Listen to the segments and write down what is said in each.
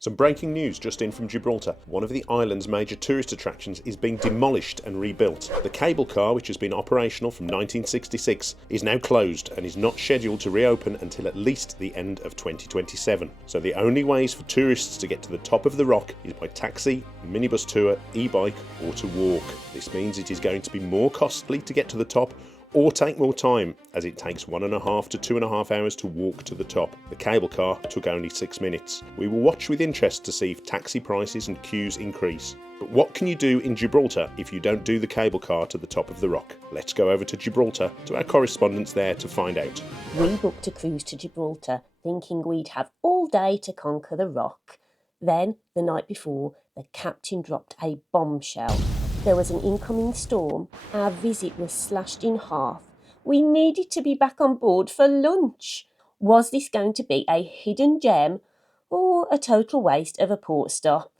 Some breaking news just in from Gibraltar. One of the island's major tourist attractions is being demolished and rebuilt. The cable car, which has been operational from 1966, is now closed and is not scheduled to reopen until at least the end of 2027. So the only ways for tourists to get to the top of the rock is by taxi, minibus tour, e-bike or to walk. This means it is going to be more costly to get to the top or take more time, as it takes 1.5 to 2.5 hours to walk to the top. The cable car took only 6 minutes. We will watch with interest to see if taxi prices and queues increase. But what can you do in Gibraltar if you don't do the cable car to the top of the rock? Let's go over to Gibraltar to our correspondents there to find out. We booked a cruise to Gibraltar thinking we'd have all day to conquer the rock. Then, the night before, the captain dropped a bombshell. There was an incoming storm. Our visit was slashed in half. We needed to be back on board for lunch. Was this going to be a hidden gem or a total waste of a port stop?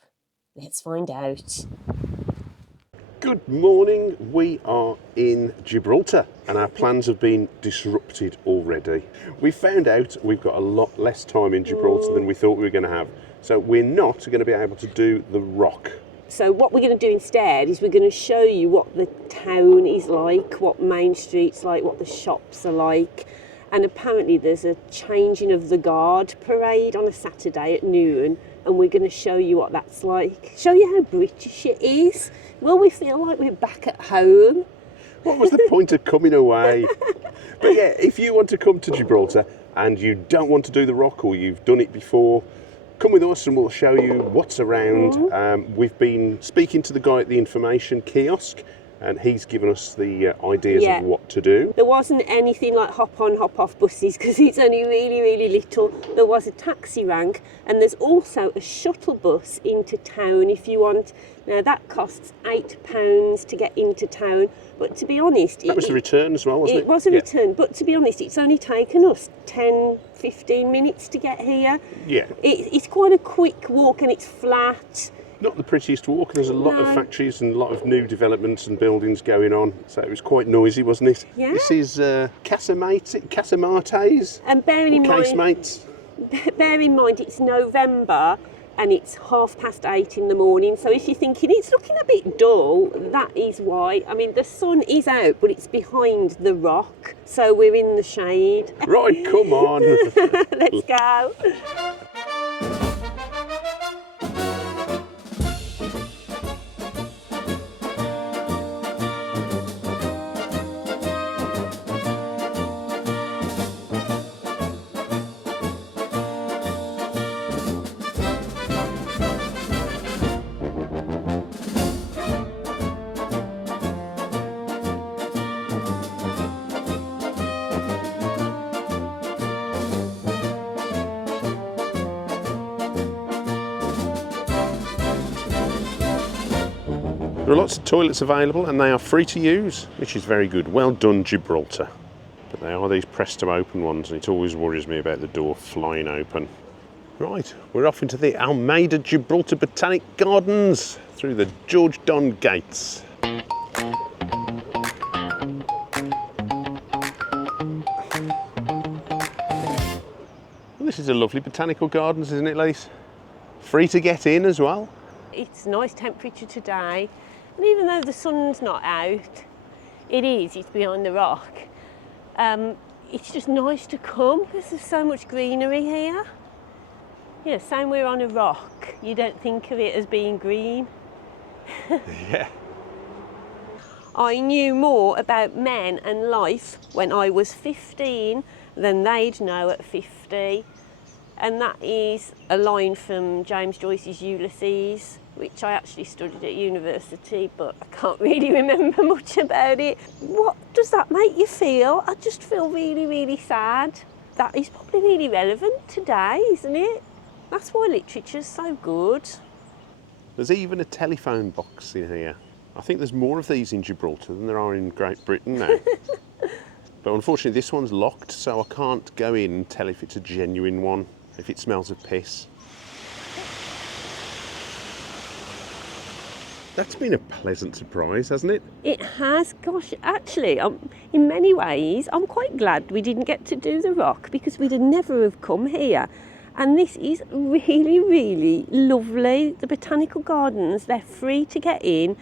Let's find out. Good morning, we are in Gibraltar and our plans have been disrupted already. We found out we've got a lot less time in Gibraltar than we thought we were going to have. So we're not going to be able to do the rock. So what we're going to do instead is we're going to show you what the town is like, what Main Street's like, what the shops are like. And apparently there's a changing of the guard parade on a Saturday at noon, and we're going to show you what that's like. Show you how British it is. Will we feel like we're back at home? What was the point of coming away? But yeah, if you want to come to Gibraltar and you don't want to do the rock or you've done it before, come with us and we'll show you what's around. We've been speaking to the guy at the information kiosk and he's given us the ideas of what to do. There wasn't anything like hop on, hop off buses because it's only really, really little. There was a taxi rank and there's also a shuttle bus into town if you want. Now that costs £8 to get into town, but to be honest... That was the return as well, wasn't it? It was a return, but to be honest, it's only taken us 10-15 minutes to get here. Yeah. It's quite a quick walk and it's flat. Not the prettiest walk. There's a lot of factories and a lot of new developments and buildings going on, so it was quite noisy, wasn't it? Yeah. This is Casamates. And bearing in mind, it's November and it's 8:30 in the morning. So if you're thinking it's looking a bit dull, that is why. I mean, the sun is out, but it's behind the rock, so we're in the shade. Right, come on. Let's go. There are lots of toilets available and they are free to use, which is very good. Well done, Gibraltar. But they are these press to open ones and it always worries me about the door flying open. Right, we're off into the Almeida Gibraltar Botanic Gardens through the George Don gates. Well, this is a lovely botanical gardens, isn't it, Lise? Free to get in as well. It's nice temperature today, and even though the sun's not out, it's behind the rock. It's just nice to come because there's so much greenery here. You know, saying we're on a rock, you don't think of it as being green. Yeah. I knew more about men and life when I was 15 than they'd know at 50. And that is a line from James Joyce's Ulysses, which I actually studied at university, but I can't really remember much about it. What does that make you feel? I just feel really, really sad. That is probably really relevant today, isn't it? That's why literature's so good. There's even a telephone box in here. I think there's more of these in Gibraltar than there are in Great Britain now. But unfortunately this one's locked, so I can't go in and tell if it's a genuine one, if it smells of piss. That's been a pleasant surprise, hasn't it? It has. Gosh, actually, in many ways, I'm quite glad we didn't get to do the rock because we'd never have come here. And this is really, really lovely. The botanical gardens, they're free to get in.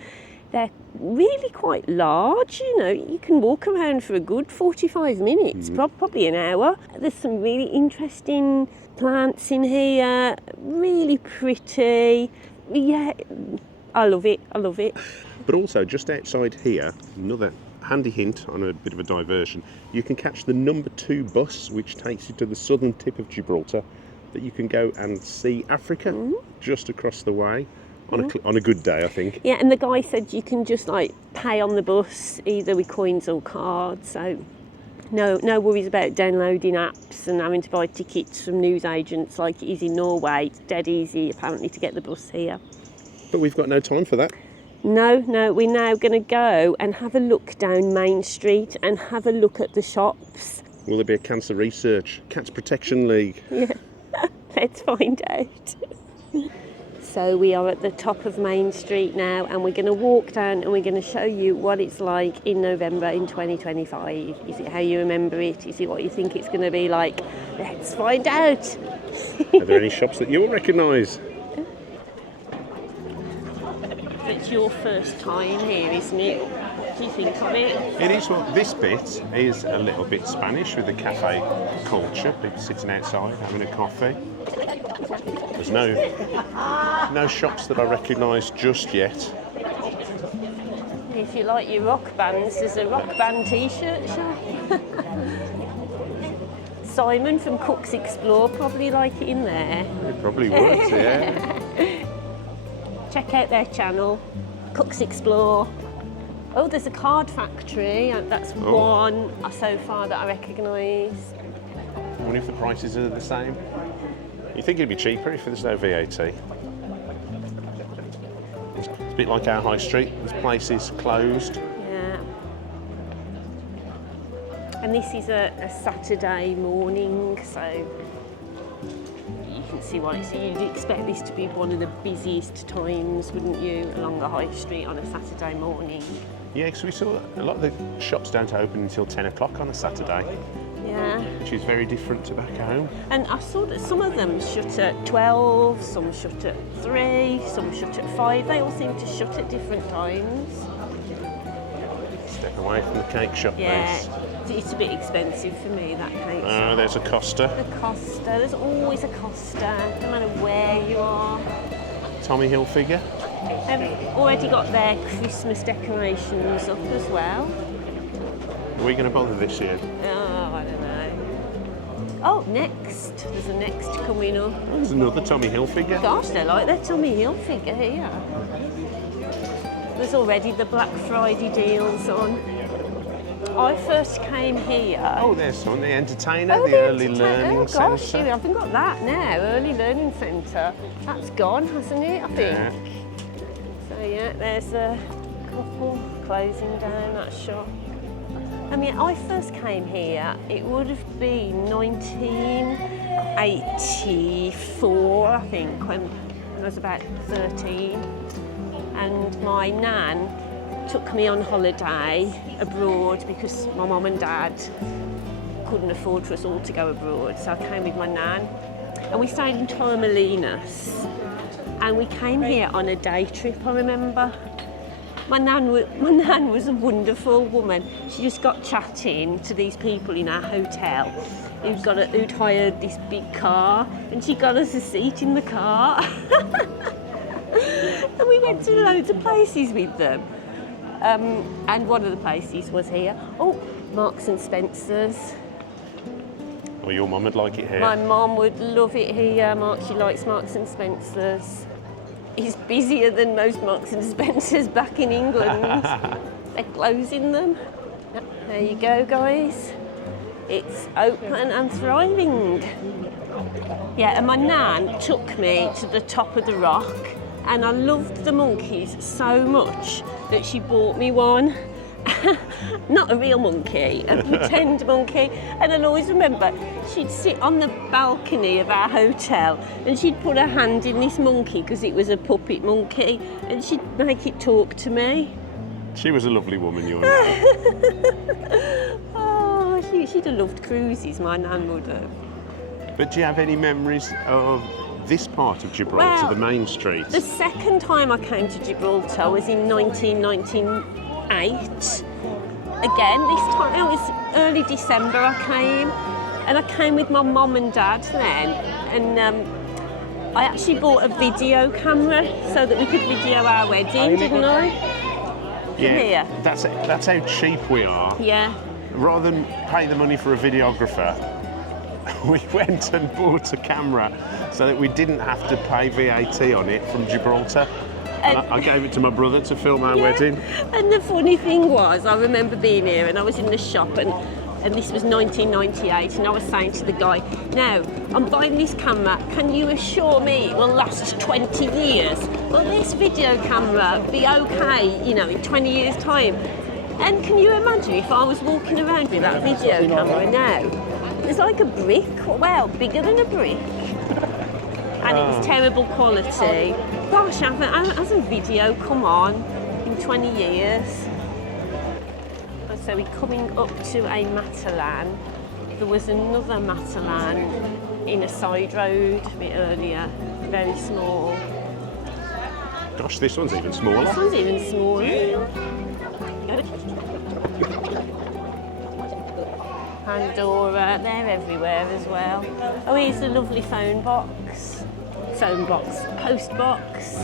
They're really quite large, you know, you can walk around for a good 45 minutes, probably an hour. There's some really interesting plants in here, really pretty. Yeah, I love it, I love it. But also, just outside here, another handy hint on a bit of a diversion, you can catch the number 2 bus, which takes you to the southern tip of Gibraltar, that you can go and see Africa just across the way. On a good day, I think. Yeah, and the guy said you can just like pay on the bus, either with coins or cards. So no worries about downloading apps and having to buy tickets from news agents like it is in Norway. It's dead easy apparently to get the bus here. But we've got no time for that. No, we're now going to go and have a look down Main Street and have a look at the shops. Will there be a cancer research, Cats Protection League? Yeah, let's find out. So we are at the top of Main Street now, and we're going to walk down and we're going to show you what it's like in November in 2025. Is it how you remember it? Is it what you think it's going to be like? Let's find out. Are there any shops that you'll recognise? It's your first time here, isn't it? What do you think of it? It is. Well, this bit is a little bit Spanish with the cafe culture, people sitting outside having a coffee. There's no shops that I recognise just yet. If you like your rock bands, there's a rock band t-shirt shop. Simon from Cooks Explore probably like it in there. It probably would, yeah. Check out their channel, Cooks Explore. Oh, there's a card factory. That's one so far that I recognise. I wonder if the prices are the same. You think it'd be cheaper if there's no VAT? It's a bit like our high street. This place is closed. Yeah. And this is a Saturday morning, so you can see what it's. You'd expect this to be one of the busiest times, wouldn't you, along the high street on a Saturday morning? Yeah, because we saw a lot of the shops don't open until 10 o'clock on a Saturday. Yeah. Which is very different to back home. And I saw that some of them shut at 12, some shut at 3, some shut at 5. They all seem to shut at different times. Step away from the cake shop, Yeah, please. it's a bit expensive for me, that cake shop. Oh, there's a Costa. The Costa, there's always a Costa, no matter where you are. Tommy Hilfiger. They've already got their Christmas decorations up as well. Are we going to bother this year? Oh, I don't know. Oh, Next. There's a Next coming up. Oh, there's another Tommy Hilfiger. Gosh, they like their Tommy Hilfiger here. There's already the Black Friday deals on. I first came here. Oh, there's one, the Entertainer, the Early Learning Centre. Oh gosh, I haven't got that now. Early Learning Centre. That's gone, hasn't it? I think. Yeah. So yeah, there's a couple closing down that shop. I mean, I first came here, it would have been 1984, I think, when I was about 13. And my nan took me on holiday abroad because my mum and dad couldn't afford for us all to go abroad. So I came with my nan. And we stayed in Torremolinos. And we came here on a day trip, I remember. My nan was a wonderful woman. She just got chatting to these people in our hotel who'd hired this big car, and she got us a seat in the car. And we went to loads of places with them. And one of the places was here. Oh, Marks and Spencer's. Well, your mum would like it here. My mum would love it here. She likes Marks and Spencer's. It's busier than most Marks and Spencer's back in England. They're closing them. There you go, guys. It's open and thriving. Yeah, and my nan took me to the top of the rock, and I loved the monkeys so much that she bought me one. Not a real monkey, a pretend monkey. And I'll always remember, she'd sit on the balcony of our hotel and she'd put her hand in this monkey because it was a puppet monkey, and she'd make it talk to me. She was a lovely woman, your nan. Oh, she'd have loved cruises, my nan would have. But do you have any memories of this part of Gibraltar, Well, the main street? The second time I came to Gibraltar was in 1998. Again, this time it was early December I came, and I came with my mum and dad then, and I actually bought a video camera so that we could video our wedding, didn't I? Yeah, that's how cheap we are. Yeah. Rather than pay the money for a videographer, we went and bought a camera so that we didn't have to pay VAT on it from Gibraltar. And I gave it to my brother to film our wedding. And the funny thing was, I remember being here and I was in the shop and this was 1998, and I was saying to the guy, now, I'm buying this camera, can you assure me it will last 20 years? Will this video camera be okay, you know, in 20 years' time? And can you imagine if I was walking around with that video camera now? It's like a brick, well, bigger than a brick. And it was terrible quality. Gosh, hasn't video come on in 20 years? So we're coming up to a Matalan. There was another Matalan in a side road a bit earlier, very small. Gosh, this one's even smaller. This one's even smaller. Pandora, they're everywhere as well. Oh, here's a lovely phone box. Post box.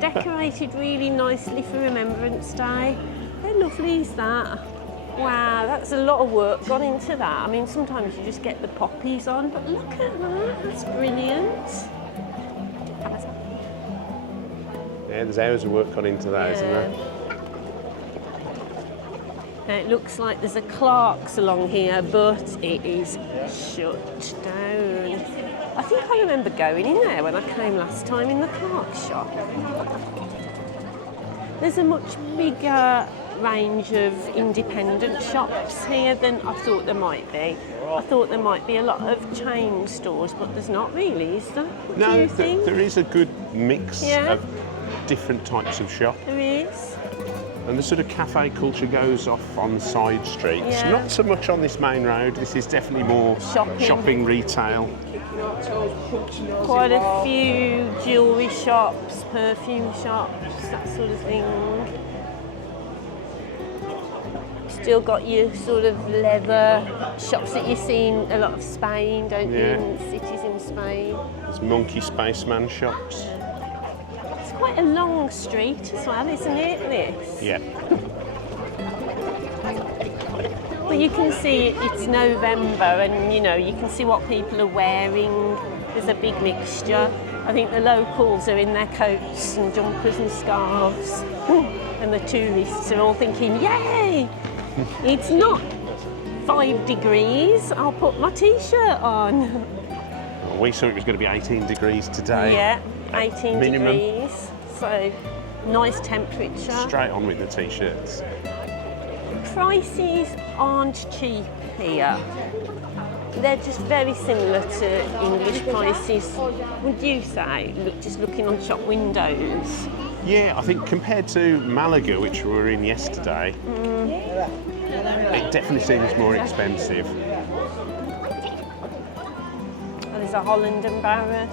Decorated really nicely for Remembrance Day. How lovely is that? Wow, that's a lot of work gone into that. I mean, sometimes you just get the poppies on, but look at that, that's brilliant. Yeah, there's hours of work gone into that, isn't there? Now, it looks like there's a Clark's along here, but it is shut down. I think I remember going in there when I came last time in the Clark's shop. There's a much bigger range of independent shops here than I thought there might be. I thought there might be a lot of chain stores, but there's not really, is there? No, Do you think? there is a good mix of different types of shop. There is. And the sort of cafe culture goes off on side streets. Yeah. Not so much on this main road. This is definitely more shopping retail. Quite a few jewellery shops, perfume shops, that sort of thing. Still got your sort of leather shops that you see in a lot of Spain, don't you? In cities in Spain. There's monkey spaceman shops. It's quite a long street as well, isn't it, this? Yeah. Well, you can see it's November and, you know, you can see what people are wearing. There's a big mixture. I think the locals are in their coats and jumpers and scarves. And the tourists are all thinking, yay! It's not 5 degrees, I'll put my t-shirt on. Well, we saw it was going to be 18 degrees today. Yeah, 18 minimum. degrees, so nice temperature. Straight on with the t-shirts. Prices aren't cheap here. They're just very similar to English prices, would you say, just looking on shop windows? Yeah, I think compared to Malaga, which we were in yesterday, it definitely seems more expensive. Oh, there's a Holland and Barrett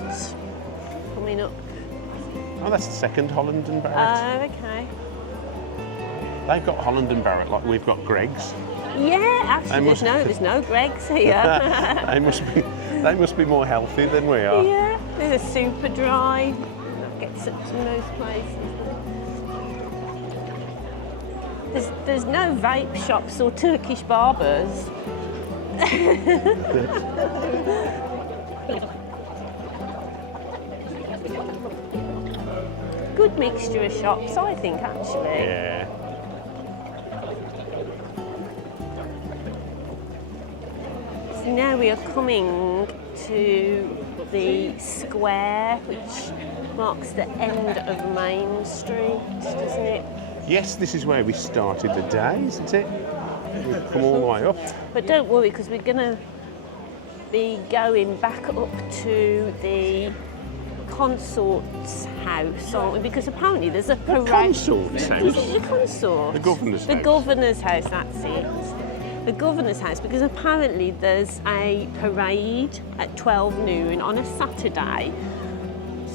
coming up. Oh, that's the second Holland and Barrett. Oh, okay. They've got Holland and Barrett like we've got Greggs. Yeah, actually, there's no Greggs here. They must be more healthy than we are. Yeah, there's a Superdry. That gets up to those places. There's no vape shops or Turkish barbers. Good mixture of shops, I think, actually. Yeah. So now we are coming to the square, which marks the end of Main Street, doesn't it? Yes, this is where we started the day, isn't it? We've come all the way up. But don't worry, because we're going to be going back up to the consort's house, aren't we? Because apparently there's a parade. Consort's house? The consort. The governor's house. The governor's house, that's it. the governor's house because apparently there's a parade at 12 noon on a Saturday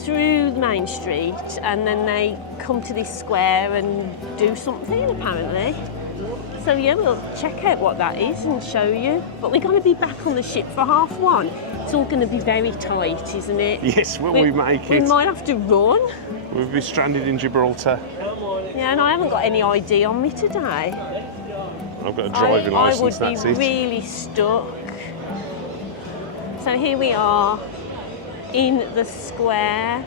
through Main Street, and then they come to this square and do something apparently. So yeah, we'll check out what that is and show you. But we're going to be back on the ship for 1:30. It's all going to be very tight, isn't it? Yes, will we make it? We might have to run. We'll be stranded in Gibraltar. Yeah, and I haven't got any ID on me today. I've got a driving licence, I would that's be it. really stuck. So here we are in the square.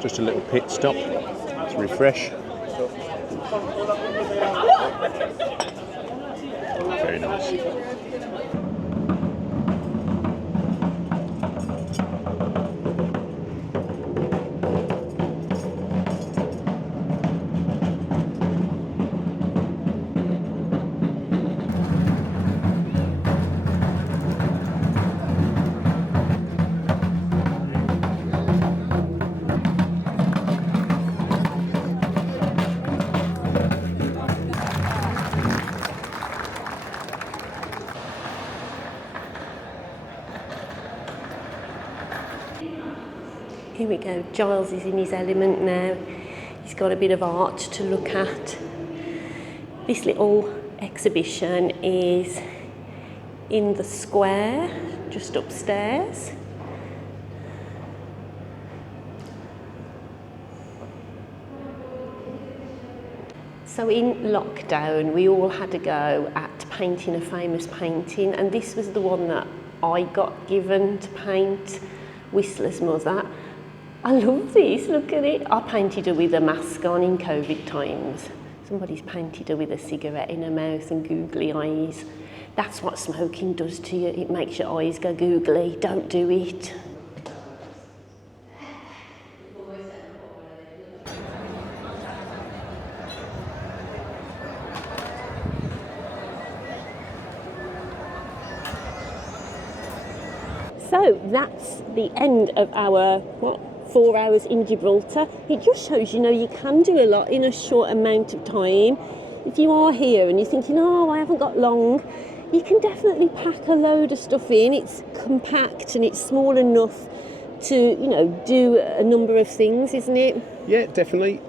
Just a little pit stop to refresh. Very nice. Here we go, Giles is in his element now. He's got a bit of art to look at. This little exhibition is in the square, just upstairs. So in lockdown, we all had a go at painting a famous painting, and this was the one that I got given to paint, Whistler's mother. I love this, look at it. I painted her with a mask on in COVID times. Somebody's painted her with a cigarette in her mouth and googly eyes. That's what smoking does to you. It makes your eyes go googly. Don't do it. So that's the end of our, 4 hours in Gibraltar. It just shows, you can do a lot in a short amount of time. If you are here and you're thinking, oh, I haven't got long, you can definitely pack a load of stuff in. It's compact and it's small enough to, do a number of things, isn't it? Yeah, definitely.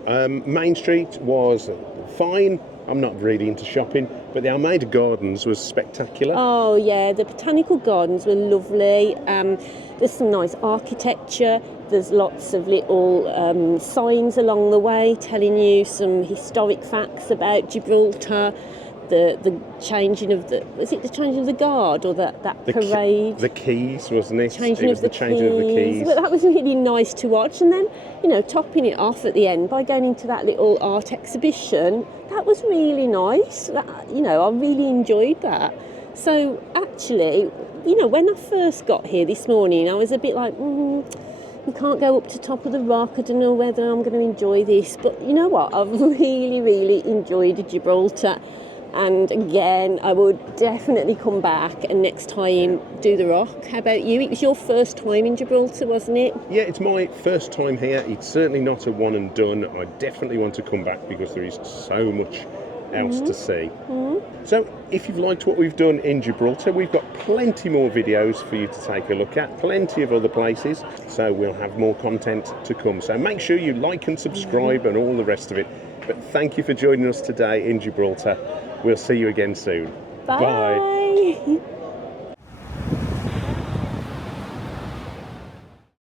Main Street was fine. I'm not really into shopping, but the Almeida Gardens was spectacular. Oh yeah, the botanical gardens were lovely. There's some nice architecture. There's lots of little signs along the way telling you some historic facts about Gibraltar. The changing of the changing of the guard or that parade? The keys, wasn't it? Changing of the keys. But that was really nice to watch. And then, topping it off at the end by going into that little art exhibition, that was really nice. I really enjoyed that. So actually, when I first got here this morning, I was a bit like, we can't go up to top of the rock. I don't know whether I'm going to enjoy this. But you know what? I've really, really enjoyed Gibraltar. And again, I would definitely come back and next time do the rock. How about you? It was your first time in Gibraltar, wasn't it? Yeah, it's my first time here. It's certainly not a one and done. I definitely want to come back because there is so much else to see. So if you've liked what we've done in Gibraltar, we've got plenty more videos for you to take a look at, plenty of other places. So we'll have more content to come. So make sure you like and subscribe and all the rest of it. But thank you for joining us today in Gibraltar. We'll see you again soon. Bye.